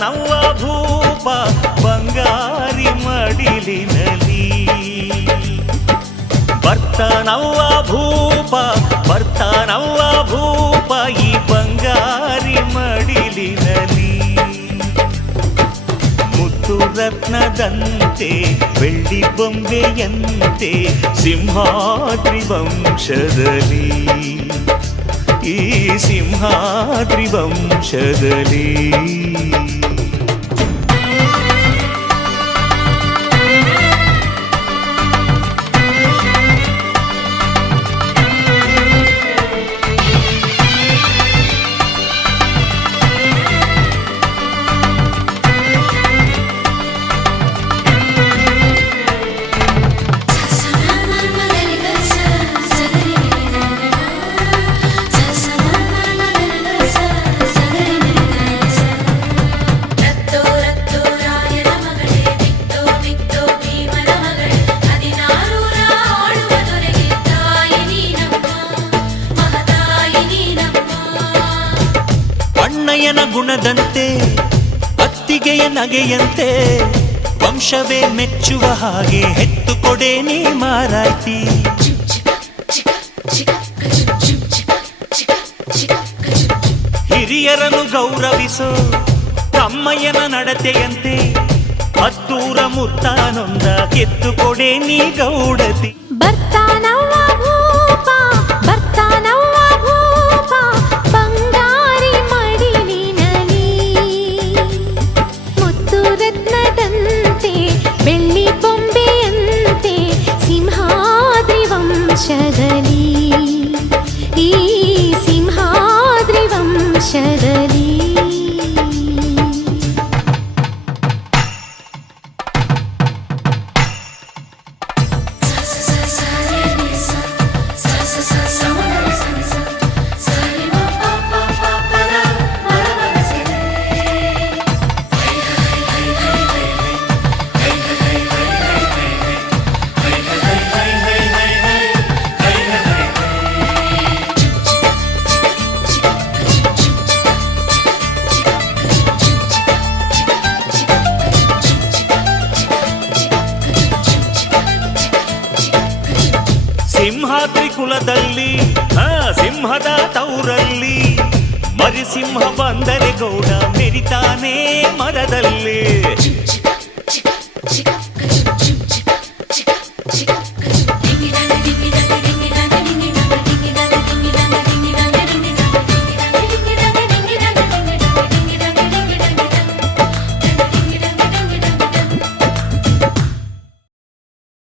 ನವ್ವ ಭೂಪ ಬಂಗಾರಿ ಮಡಿಲಿನಲಿ ಬರ್ತಾನವ್ವ ಭೂಪ ಬರ್ತಾನವ್ವ ಭೂಪ ಈ ಬಂಗಾರಿ ಮಡಿಲಿನಲಿ ಮುತ್ತು ರತ್ನದಂತೆ ಬೆಳ್ಳಿ ಬೊಂಬೆಯಂತೆ ಸಿಂಹಾದ್ರಿ ವಂಶದಲ್ಲಿ ಈ ಸಿಂಹಾದ್ರಿ ವಂಶದಲ್ಲಿ ಅಣ್ಣಯ್ಯನ ಗುಣದಂತೆ ಅತ್ತಿಗೆಯ ನಗೆಯಂತೆ ವಂಶವೇ ಮೆಚ್ಚುವ ಹಾಗೆ ಹೆತ್ತು ಕೊಡೆ ನೀ ಮಾರಾಯ್ತಿ ಹಿರಿಯರನ್ನು ಗೌರವಿಸೋ ತಮ್ಮಯ್ಯನ ನಡತೆಯಂತೆ ಹತ್ತೂರ ಮುತ್ತಾನೊಂದ ಎತ್ತು ಕೊಡೆ ನೀ ಗೌಡತಿ ಬರ್ತಾನವ್ವ ಭೂಪ ಬರ್ತಾನವ್ವ ಭೂಪ ಬಂಗಾರಿ ಮಡಿಲಿನಲಿ ಮುತ್ತು ರತ್ನದಂತೆ ಬೆಳ್ಳಿ ಬೊಂಬೆಯಂತೆ ಸಿಂಹಾದ್ರಿ ವಂಶದಲ್ಲಿ ಈ ಸಿಂಹಾದ್ರಿ ವಂಶದಲ್ಲಿ ಸಿಂಹಾದ್ರಿ ಕುಲದಲ್ಲಿ ಸಿಂಹದ ತೌರಲ್ಲಿ ಮರಿಸಿಂಹ ಬಂದರೆ ಗೌಡ ಮೆರಿತಾನೆ ಮರದಲ್ಲಿ